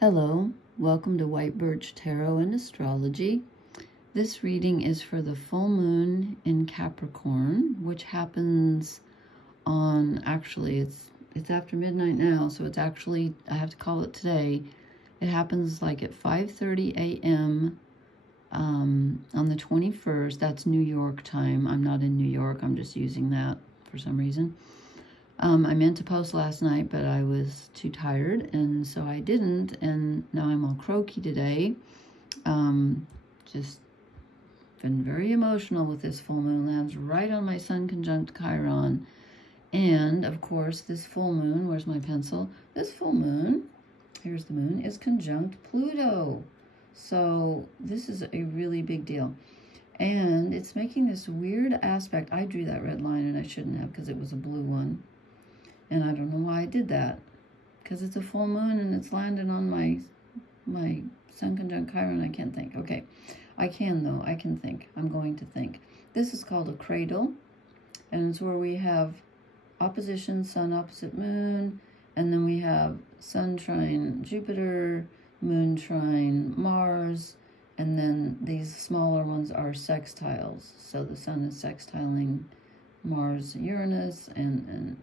Hello, welcome to White Birch Tarot and Astrology. This reading is for the full moon in Capricorn, which happens on, actually it's after midnight now, so it's actually, I have to call it today. It happens like at 5:30 a.m. On the 21st. That's New York time. I'm not in New York, I'm just using that for some reason. I meant to post last night, but I was too tired, and so I didn't, and now I'm all croaky today. Just been very emotional with this full moon. Lands right on my Sun conjunct Chiron. And, of course, this full moon, where's my pencil? This full moon, here's the moon, is conjunct Pluto. So this is a really big deal. And it's making this weird aspect. I drew that red line, and I shouldn't have because it was a blue one. And I don't know why I did that, because it's a full moon and it's landed on my Sun conjunct Chiron. I can't think. Okay, I can though. I can think. I'm going to think. This is called a cradle, and it's where we have opposition Sun opposite Moon, and then we have Sun trine Jupiter, Moon trine Mars, and then these smaller ones are sextiles. So the Sun is sextiling Mars, Uranus, and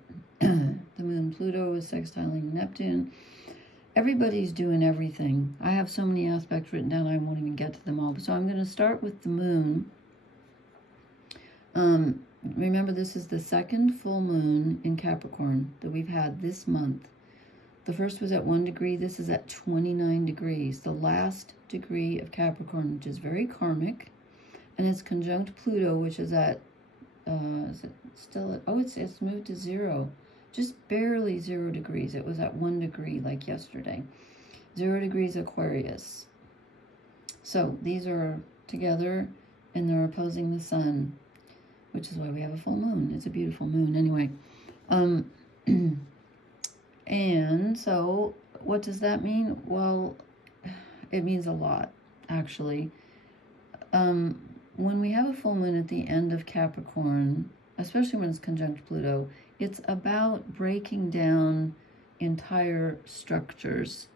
the moon Pluto is sextiling Neptune. Everybody's doing everything. I have so many aspects written down, I won't even get to them all. So I'm going to start with the moon. Remember, this is the second full moon in Capricorn that we've had this month. The first was at 1 degree. This is at 29 degrees. The last degree of Capricorn, which is very karmic. And it's conjunct Pluto, which is at is it still at, oh, it's moved to 0, just barely 0 degrees. It was at 1 degree like yesterday. 0 degrees Aquarius. So these are together and they're opposing the sun, which is why we have a full moon. It's a beautiful moon anyway. And so what does that mean? Well, it means a lot, actually. When we have a full moon at the end of Capricorn, especially when it's conjunct Pluto, it's about breaking down entire structures.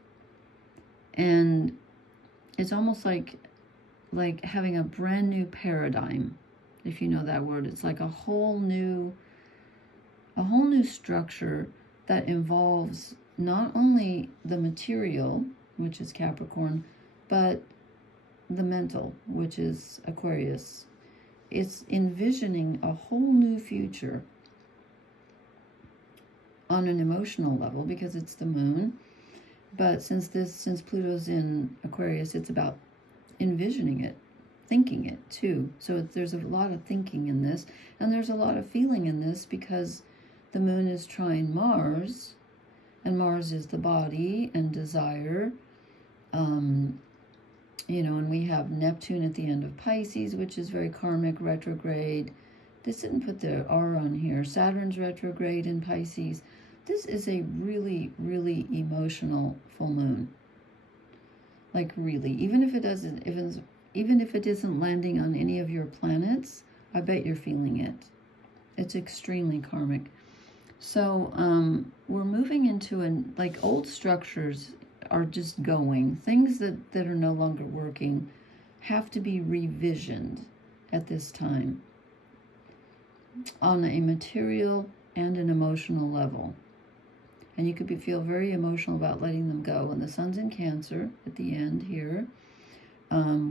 And it's almost like having a brand new paradigm, if you know that word. It's like a whole new structure that involves not only the material, which is Capricorn, but the mental, which is Aquarius. It's envisioning a whole new future on an emotional level because it's the moon. But since Pluto's in Aquarius, it's about envisioning it, thinking it too. So there's a lot of thinking in this, and there's a lot of feeling in this because the moon is trine Mars, and Mars is the body and desire. And we have Neptune at the end of Pisces, which is very karmic, retrograde. This didn't put the R on here. Saturn's retrograde in Pisces. This is a really, really emotional full moon. Like really, even if it isn't landing on any of your planets, I bet you're feeling it. It's extremely karmic. So we're moving into old structures are just going. Things that are no longer working have to be revisioned at this time on a material and an emotional level. And you could feel very emotional about letting them go. And the sun's in Cancer at the end here,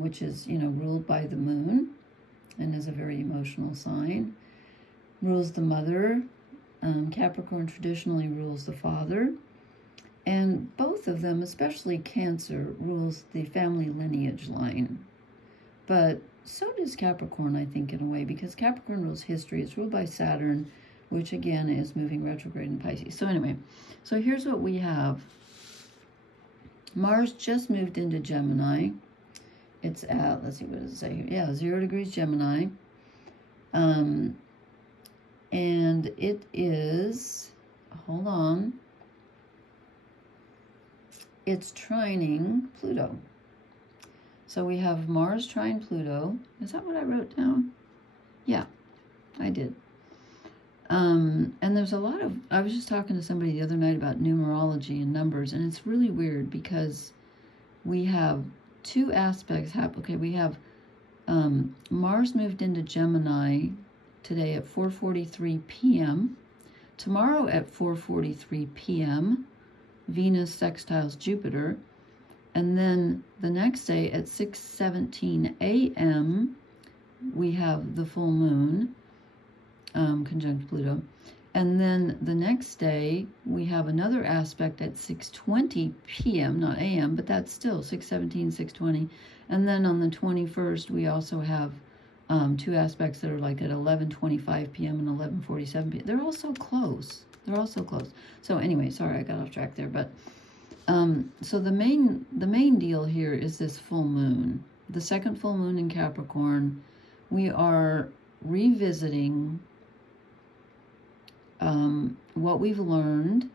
which is, ruled by the moon and is a very emotional sign. Rules the mother. Capricorn traditionally rules the father. And both of them, especially Cancer, rules the family lineage line. But so does Capricorn, I think, in a way, because Capricorn rules history. It's ruled by Saturn, which again is moving retrograde in Pisces. So anyway, so here's what we have. Mars just moved into Gemini. It's at, let's see, what does it say here? Yeah, 0 degrees Gemini. And it is, hold on, it's trining Pluto. So we have Mars trine Pluto. Is that what I wrote down? Yeah, I did. And there's I was just talking to somebody the other night about numerology and numbers, and it's really weird because we have two aspects happen. Okay, we have Mars moved into Gemini today at 4:43 p.m. Tomorrow at 4:43 p.m., Venus sextiles Jupiter. And then the next day at 6:17 a.m., we have the full moon, conjunct Pluto. And then the next day, we have another aspect at 6:20 p.m., not a.m., but that's still 6:17, 6:20. And then on the 21st, we also have two aspects that are like at 11:25 p.m. and 11:47 p.m. They're all so close. They're all so close. So anyway, sorry I got off track there, but so the main deal here is this full moon, the second full moon in Capricorn. We are revisiting what we've learned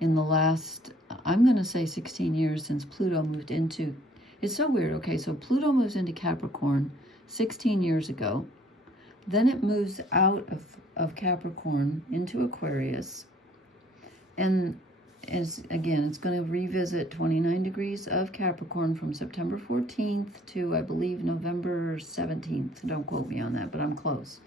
in the last, I'm going to say 16 years since Pluto moved into, it's so weird. Okay, so Pluto moves into Capricorn 16 years ago. Then it moves out of Capricorn into Aquarius. And again, it's going to revisit 29 degrees of Capricorn from September 14th to, I believe, November 17th. Don't quote me on that, but I'm close.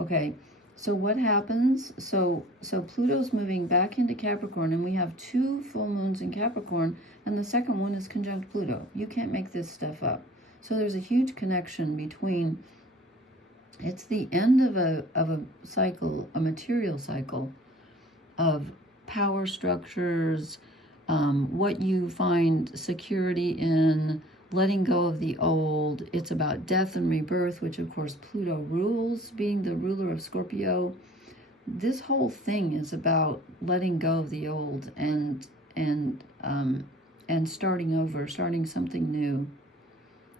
Okay, so what happens? So Pluto's moving back into Capricorn, and we have two full moons in Capricorn, and the second one is conjunct Pluto. You can't make this stuff up. So there's a huge connection between, it's the end of a cycle, a material cycle of power structures, what you find security in, letting go of the old. It's about death and rebirth, which of course Pluto rules, being the ruler of Scorpio. This whole thing is about letting go of the old and starting over, starting something new.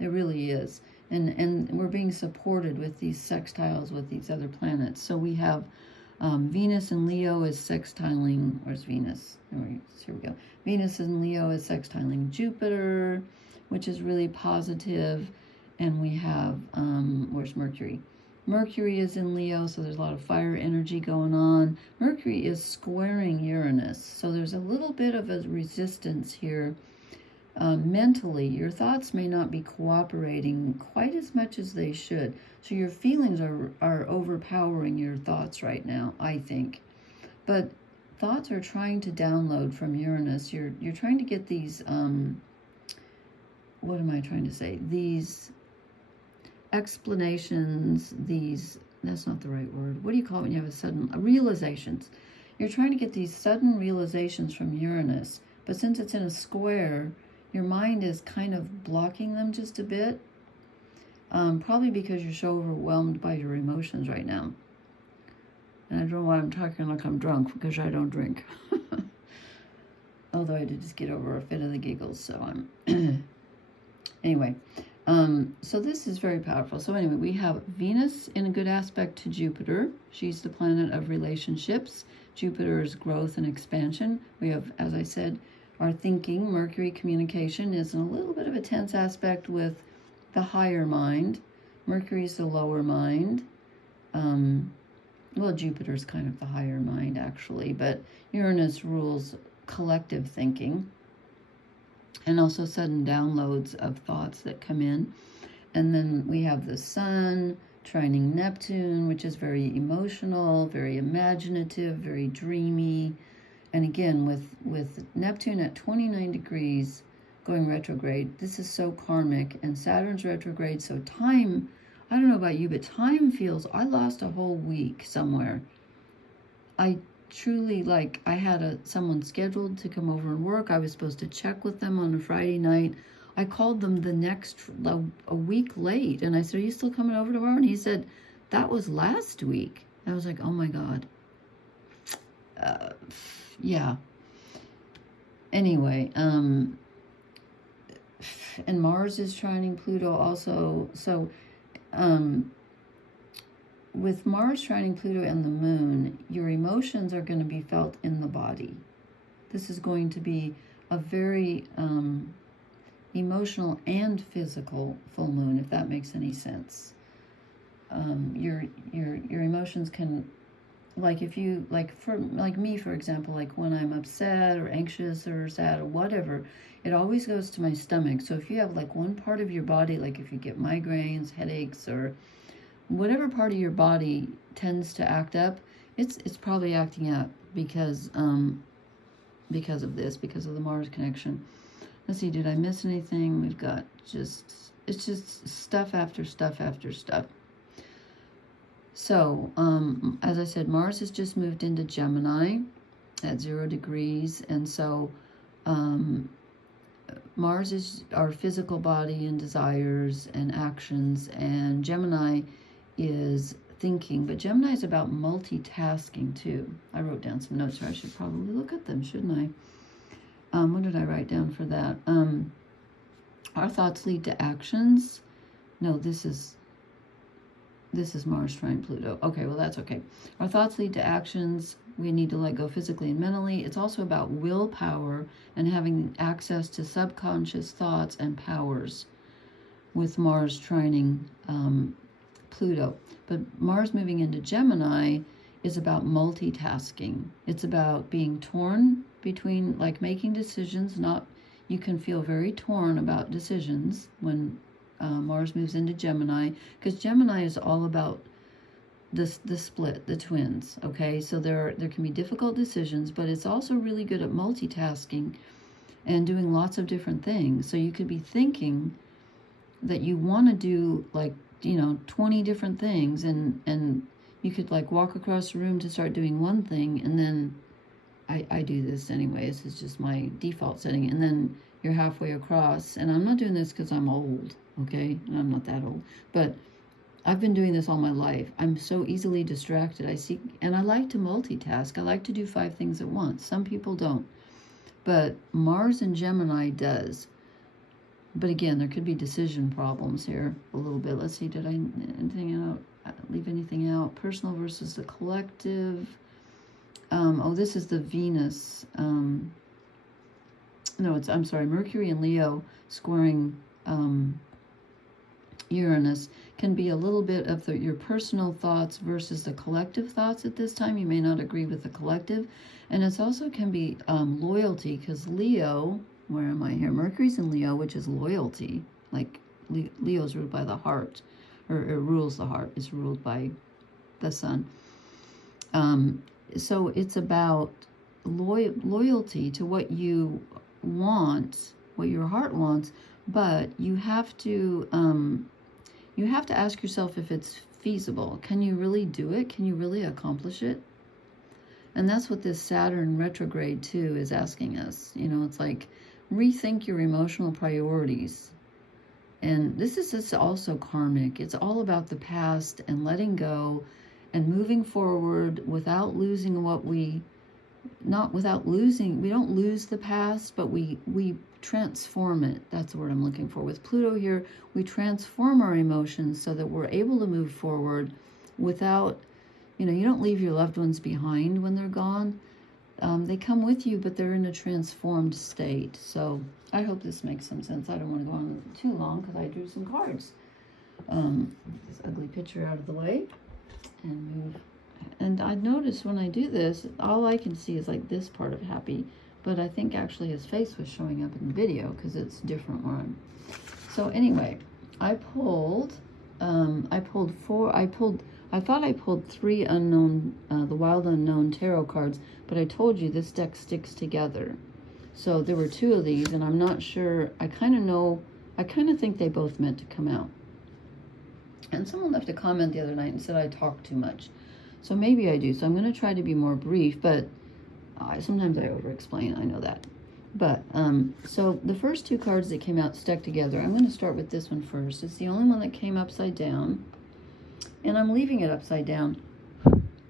It really is. And we're being supported with these sextiles with these other planets. So we have Venus in Leo is sextiling, where's Venus? Here we go. Venus in Leo is sextiling Jupiter, which is really positive. And we have, where's Mercury? Mercury is in Leo, so there's a lot of fire energy going on. Mercury is squaring Uranus, so there's a little bit of a resistance here. Mentally, your thoughts may not be cooperating quite as much as they should. So your feelings are overpowering your thoughts right now, I think. But thoughts are trying to download from Uranus. You're trying to get these, what am I trying to say? These explanations, that's not the right word. What do you call it when you have a sudden, realizations? You're trying to get these sudden realizations from Uranus. But since it's in a square, your mind is kind of blocking them just a bit. Probably because you're so overwhelmed by your emotions right now. And I don't know why I'm talking like I'm drunk, because I don't drink. Although I did just get over a fit of the giggles, so I'm... Anyway, so this is very powerful. So anyway, we have Venus in a good aspect to Jupiter. She's the planet of relationships. Jupiter is growth and expansion. We have, as I said, our thinking. Mercury, communication, is in a little bit of a tense aspect with the higher mind. Mercury is the lower mind. Well, Jupiter's kind of the higher mind, actually, but Uranus rules collective thinking and also sudden downloads of thoughts that come in. And then we have the Sun trining Neptune, which is very emotional, very imaginative, very dreamy. And again, with Neptune at 29 degrees going retrograde, this is so karmic, and Saturn's retrograde, so time, I don't know about you, but time feels, I lost a whole week somewhere. I truly, I had someone scheduled to come over and work. I was supposed to check with them on a Friday night. I called them a week late, and I said, are you still coming over tomorrow? And he said, that was last week. I was like, oh my God. Yeah. Anyway, and Mars is trining Pluto also. So, with Mars trining Pluto and the moon, your emotions are going to be felt in the body. This is going to be a very emotional and physical full moon, if that makes any sense. Your emotions can like if you, like me, for example, like when I'm upset or anxious or sad or whatever, it always goes to my stomach. So if you have like one part of your body, like if you get migraines, headaches, or whatever part of your body tends to act up, it's probably acting up because of this, because of the Mars connection. Let's see, did I miss anything? We've got it's just stuff after stuff after stuff. So, as I said, Mars has just moved into Gemini at 0 degrees. And so, Mars is our physical body and desires and actions. And Gemini is thinking. But Gemini is about multitasking, too. I wrote down some notes here. I should probably look at them, shouldn't I? What did I write down for that? Our thoughts lead to actions. No, this is Mars trine Pluto. Okay, well, that's okay. Our thoughts lead to actions. We need to let go physically and mentally. It's also about willpower and having access to subconscious thoughts and powers with Mars trining Pluto. But Mars moving into Gemini is about multitasking. It's about being torn between, like, making decisions. You can feel very torn about decisions when Mars moves into Gemini, because Gemini is all about the split, the twins. Okay, so there can be difficult decisions, but it's also really good at multitasking and doing lots of different things. So you could be thinking that you want to do, like, 20 different things, and you could, like, walk across the room to start doing one thing, and then I do this anyway. This is just my default setting, and then you're halfway across. And I'm not doing this because I'm old, okay? I'm not that old, but I've been doing this all my life. I'm so easily distracted. And I like to multitask. I like to do 5 things at once. Some people don't, but Mars and Gemini does. But again, there could be decision problems here a little bit. Let's see, did I leave anything out? Personal versus the collective. This is the Venus. I'm sorry, Mercury and Leo squaring Uranus can be a little bit of your personal thoughts versus the collective thoughts at this time. You may not agree with the collective. And it also can be loyalty, because Leo, where am I here? Mercury's in Leo, which is loyalty. Like, Leo's ruled by the heart, or it rules the heart. It's ruled by the sun. So it's about loyalty to what you want, what your heart wants, but you have to ask yourself if it's feasible. Can you really do it? Can you really accomplish it? And that's what this Saturn retrograde too is asking us. It's like, rethink your emotional priorities. And this is also karmic. It's all about the past and letting go and moving forward without losing we don't lose the past, but we transform it. That's the word I'm looking for. With Pluto here, we transform our emotions so that we're able to move forward without, you don't leave your loved ones behind when they're gone. They come with you, but they're in a transformed state. So I hope this makes some sense. I don't want to go on too long because I drew some cards. This ugly picture out of the way and move. And I noticed when I do this, all I can see is like this part of Happy, but I think actually his face was showing up in the video because it's different one. So anyway, I thought I pulled 3 unknown, the wild unknown tarot cards, but I told you this deck sticks together. So there were 2 of these, and I'm not sure. I kind of think they both meant to come out. And someone left a comment the other night and said I talk too much. So maybe I do. So I'm going to try to be more brief, but sometimes I over-explain. I know that. But, so the first 2 cards that came out stuck together. I'm going to start with this one first. It's the only one that came upside down. And I'm leaving it upside down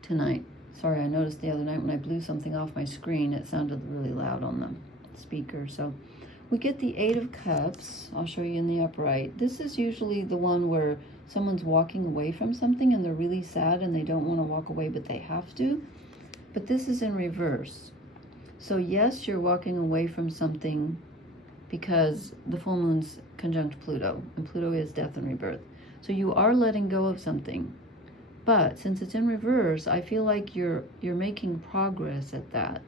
tonight. Sorry, I noticed the other night when I blew something off my screen, it sounded really loud on the speaker. So we get the 8 of Cups. I'll show you in the upright. This is usually the one where someone's walking away from something and they're really sad and they don't want to walk away, but they have to. But this is in reverse. So yes, you're walking away from something because the full moon's conjunct Pluto, and Pluto is death and rebirth. So you are letting go of something, But since it's in reverse, I feel like you're making progress at that.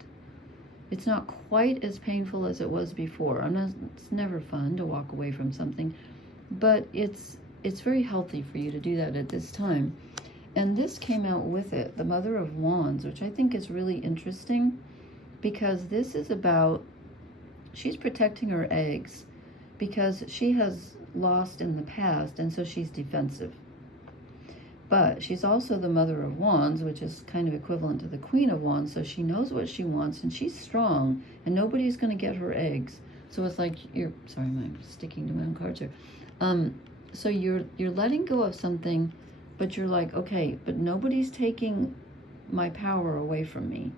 It's not quite as painful as it was before. It's never fun to walk away from something, but it's very healthy for you to do that at this time. And this came out with it, the Mother of Wands, which I think is really interesting, because this is about, she's protecting her eggs because she has lost in the past, and so she's defensive. But she's also the Mother of Wands, which is kind of equivalent to the Queen of Wands, so she knows what she wants, and she's strong, and nobody's going to get her eggs. So it's like, sorry, I'm sticking to my own cards here. So you're letting go of something, but you're like, okay, but nobody's taking my power away from me.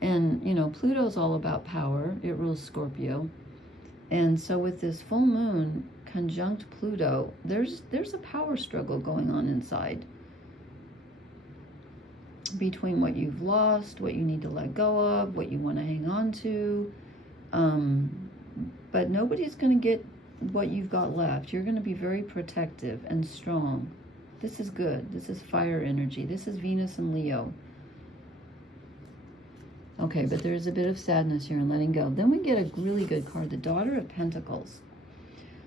And, you know, Pluto's all about power. It rules Scorpio. And so with this full moon conjunct Pluto, there's a power struggle going on inside between what you've lost, what you need to let go of, what you want to hang on to. But nobody's going to get what you've got left. You're going to be very protective and strong. This is good. This is fire energy. This is Venus and Leo. Okay, but there's a bit of sadness here and letting go. Then we get a really good card, the Daughter of Pentacles.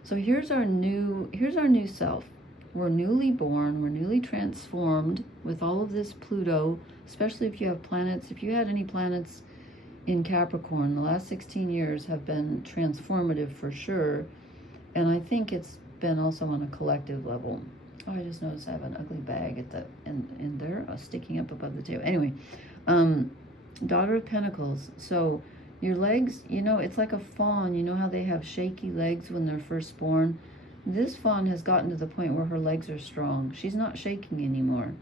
So here's our new self. We're newly born, we're newly transformed with all of this Pluto, especially if you have planets. If you had any planets in Capricorn, the last 16 years have been transformative for sure. And I think it's been also on a collective level. Oh, I just noticed I have an ugly bag at the in there, sticking up above the table. Anyway, Daughter of Pentacles. So your legs, you know, it's like a fawn. You know how they have shaky legs when they're first born? This fawn has gotten to the point where her legs are strong. She's not shaking anymore.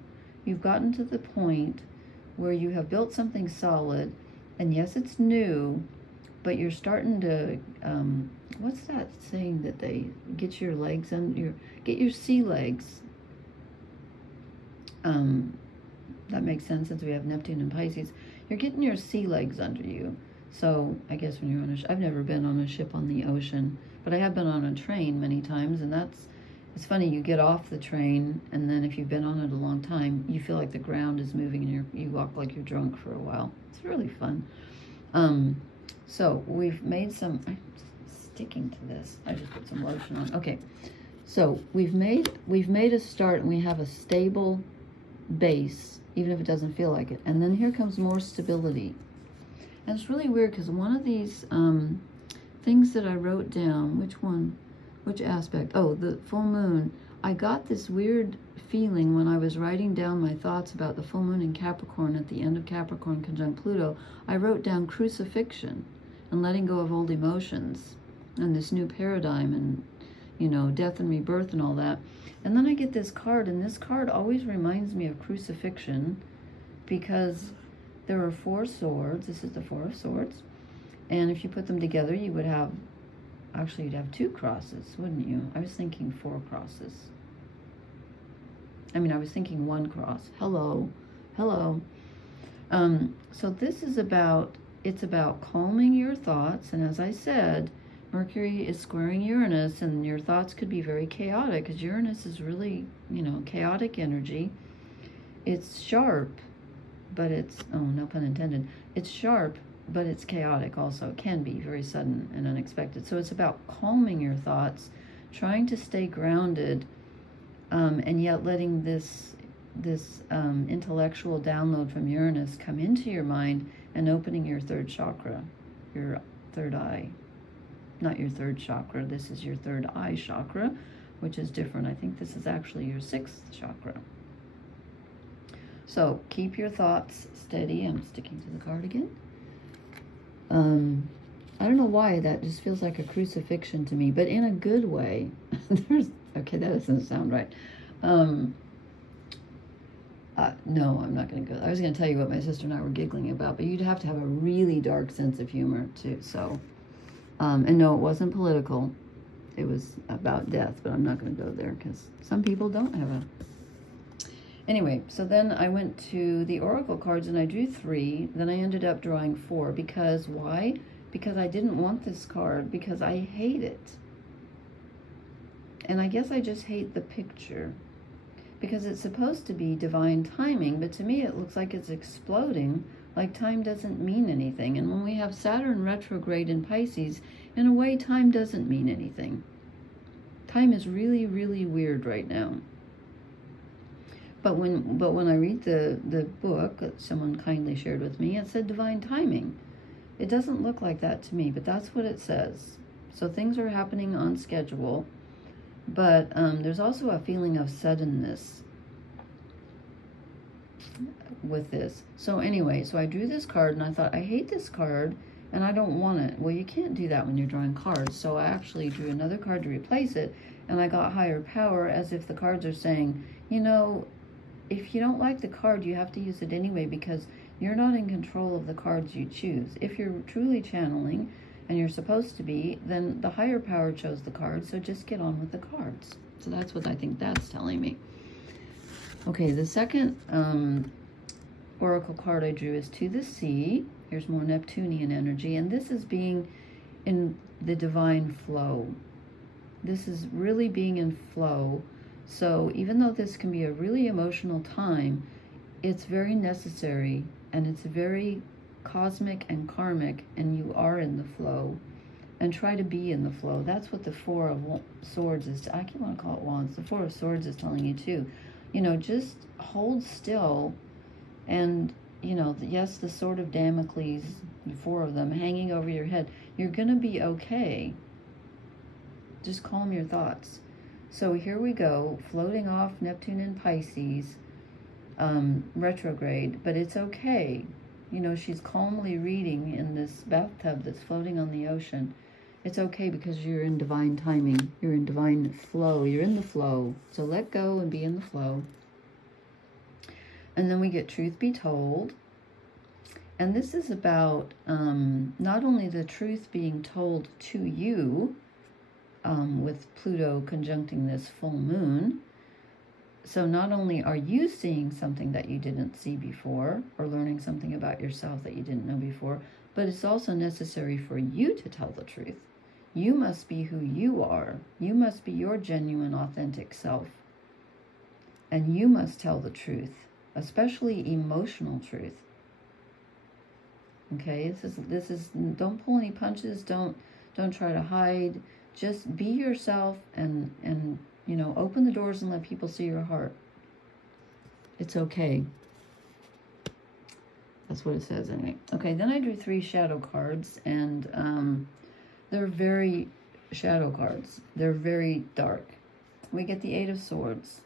You've gotten to the point where you have built something solid, and yes, it's new, but you're starting to, what's that saying that they get your legs under, get your sea legs. That makes sense since we have Neptune and Pisces. You're getting your sea legs under you. So I guess when you're on I've never been on a ship on the ocean, but I have been on a train many times, and it's funny, you get off the train, and then if you've been on it a long time, you feel like the ground is moving, and you walk like you're drunk for a while. It's really fun. So we've made some, I'm sticking to this. I just put some lotion on. Okay. So we've made a start, and we have a stable base, even if it doesn't feel like it. And then here comes more stability. And it's really weird because one of these things that I wrote down, which aspect? Oh, the full moon. I got this weird feeling when I was writing down my thoughts about the full moon in Capricorn at the end of Capricorn conjunct Pluto. I wrote down crucifixion and letting go of old emotions and this new paradigm and, you know, death and rebirth and all that. And then I get this card, and this card always reminds me of crucifixion because there are 4 swords. This is the 4 of Swords. And if you put them together, you would have, actually you'd have 2 crosses, wouldn't you? I was thinking 4 crosses. I mean, I was thinking 1 cross. Hello. So this is it's about calming your thoughts. And as I said, Mercury is squaring Uranus, and your thoughts could be very chaotic because Uranus is really, you know, chaotic energy. It's sharp, but it's, oh, no pun intended. It's sharp, but it's chaotic also. It can be very sudden and unexpected. So it's about calming your thoughts, trying to stay grounded, and yet letting this intellectual download from Uranus come into your mind and opening your 3rd chakra, your 3rd eye. Not your 3rd chakra, this is your 3rd eye chakra, which is different. I think this is actually your 6th chakra. So keep your thoughts steady. I'm sticking to the card again. I don't know why that just feels like a crucifixion to me, but in a good way. Okay, that doesn't sound right. No, I'm not going to go. I was going to tell you what my sister and I were giggling about, but you'd have to have a really dark sense of humor too. So, and no, it wasn't political. It was about death, but I'm not going to go there because some people don't have a... Anyway, so then I went to the Oracle cards and I drew 3. Then I ended up drawing 4 because why? Because I didn't want this card because I hate it. And I guess I just hate the picture. because it's supposed to be divine timing, but to me it looks like it's exploding, like time doesn't mean anything. And when we have Saturn retrograde in Pisces, in a way time doesn't mean anything. Time is really, really weird right now. But when I read the book that someone kindly shared with me, it said divine timing. It doesn't look like that to me, but that's what it says. So things are happening on schedule, but there's also a feeling of suddenness with this. So anyway, so I drew this card and I thought, I hate this card and I don't want it. Well, you can't do that when you're drawing cards. So I actually drew another card to replace it, and I got higher power, as if the cards are saying, you know, if you don't like the card, you have to use it anyway, because you're not in control of the cards you choose. If you're truly channeling, and you're supposed to be, then the higher power chose the cards, so just get on with the cards. So that's what I think that's telling me. Okay, the second oracle card I drew is To the Sea. Here's more Neptunian energy, and this is being in the divine flow. This is really being in flow. So even though this can be a really emotional time, it's very necessary, and it's very cosmic and karmic, and you are in the flow. And try to be in the flow. That's what the Four of Swords is. I keep want to call it Wands. The Four of Swords is telling you too. You know, just hold still. And, you know, yes, the Sword of Damocles, the four of them hanging over your head. You're going to be okay. Just calm your thoughts. So here we go, floating off Neptune and Pisces, retrograde, but it's okay. You know, she's calmly reading in this bathtub that's floating on the ocean. It's okay because you're in divine timing. You're in divine flow. You're in the flow. So let go and be in the flow. And then we get Truth Be Told. And this is about not only the truth being told to you, with Pluto conjuncting this full moon. So not only are you seeing something that you didn't see before, or learning something about yourself that you didn't know before, but it's also necessary for you to tell the truth. You must be who you are. You must be your genuine, authentic self. And you must tell the truth, especially emotional truth. Okay, this is don't pull any punches, don't try to hide. Just be yourself and you know, open the doors and let people see your heart. It's okay. That's what it says anyway. Okay, then I drew 3 shadow cards, and they're very shadow cards. They're very dark. We get the 8 of Swords.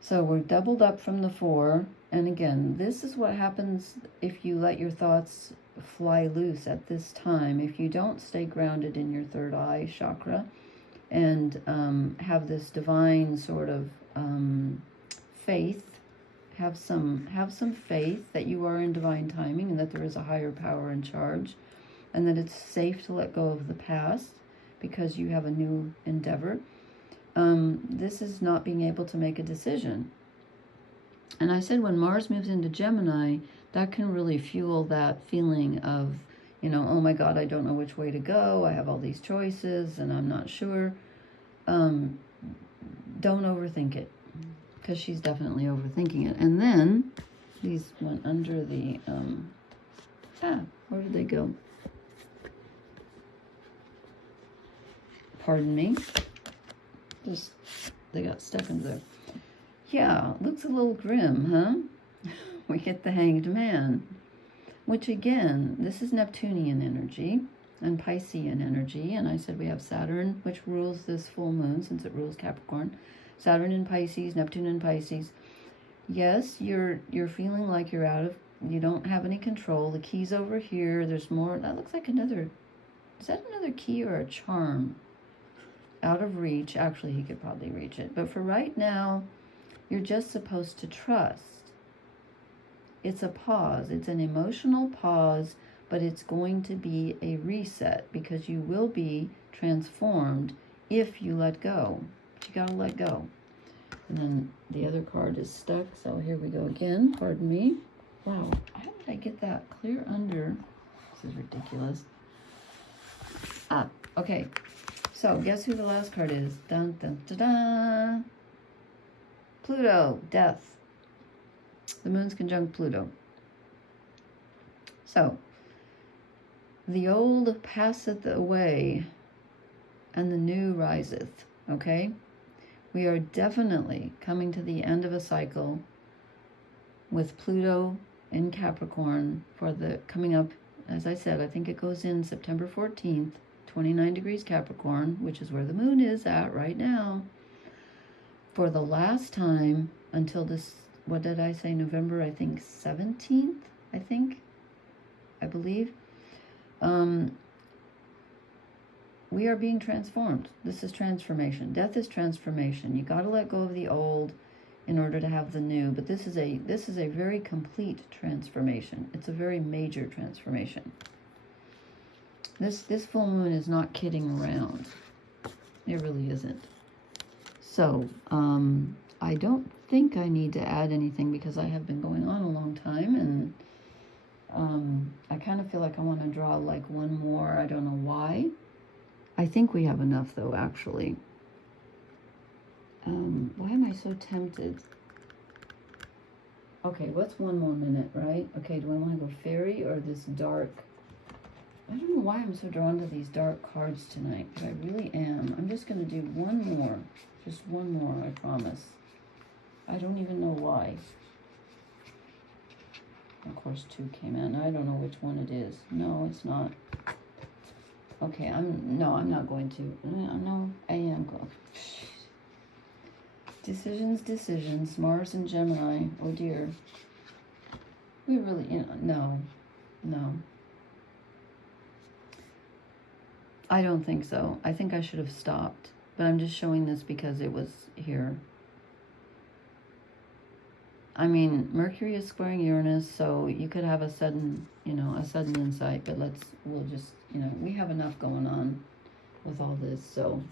So we're doubled up from the 4. And again, this is what happens if you let your thoughts fly loose at this time. If you don't stay grounded in your third eye chakra and have this divine sort of faith, have some faith that you are in divine timing and that there is a higher power in charge, and that it's safe to let go of the past because you have a new endeavor. This is not being able to make a decision. And I said when Mars moves into Gemini, that can really fuel that feeling of, you know, oh my God, I don't know which way to go. I have all these choices and I'm not sure. Don't overthink it, because she's definitely overthinking it. And then these went under the, where did they go? Pardon me. Just, they got stuck in there. Yeah, looks a little grim, huh? We get the Hanged Man, which again, this is Neptunian energy and Piscean energy. And I said we have Saturn, which rules this full moon since it rules Capricorn. Saturn in Pisces, Neptune in Pisces. Yes, you're feeling like you're out of, you don't have any control. The key's over here. There's more. That looks like another, is that another key or a charm? Out of reach. Actually, he could probably reach it. But for right now, you're just supposed to trust. It's a pause. It's an emotional pause, but it's going to be a reset because you will be transformed if you let go. You gotta let go. And then the other card is stuck, so here we go again. Pardon me. Wow, how did I get that clear under? This is ridiculous. Okay. So guess who the last card is? Dun, dun, dun, dun. Pluto, death. The moon's conjunct Pluto. So, the old passeth away, and the new riseth, okay? We are definitely coming to the end of a cycle with Pluto in Capricorn for the coming up, as I said, I think it goes in September 14th, 29 degrees Capricorn, which is where the moon is at right now, for the last time until this, what did I say, November, I think 17th, I believe. We are being transformed. This is transformation. Death is transformation. You got to let go of the old in order to have the new. But this is a very complete transformation. It's a very major transformation. This full moon is not kidding around. It really isn't. So I don't think I need to add anything because I have been going on a long time, and I kind of feel like I want to draw like one more. I don't know why. I think we have enough though, actually. Why am I so tempted? Okay, what's one more minute, right? Okay, do I want to go fairy or this dark? I don't know why I'm so drawn to these dark cards tonight, but I really am. I'm just going to do one more. Just one more, I promise. I don't even know why. Of course, two came in. I don't know which one it is. No, it's not. Okay, I'm not going to. No, I am going. Decisions. Mars and Gemini. Oh dear. We really, no. I don't think so. I think I should have stopped. But I'm just showing this because it was here. I mean, Mercury is squaring Uranus, so you could have a sudden insight, but we'll just, we have enough going on with all this, so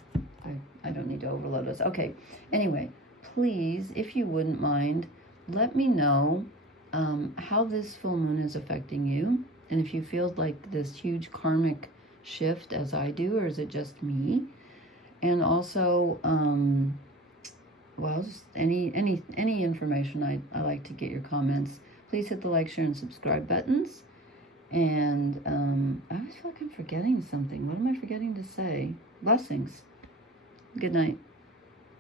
I don't need to overload us. Okay, anyway, please, if you wouldn't mind, let me know how this full moon is affecting you, and if you feel like this huge karmic shift as I do, or is it just me? And also, well, just any information. I like to get your comments. Please hit the like, share, and subscribe buttons. And I always feel like I'm forgetting something. What am I forgetting to say? Blessings. Good night.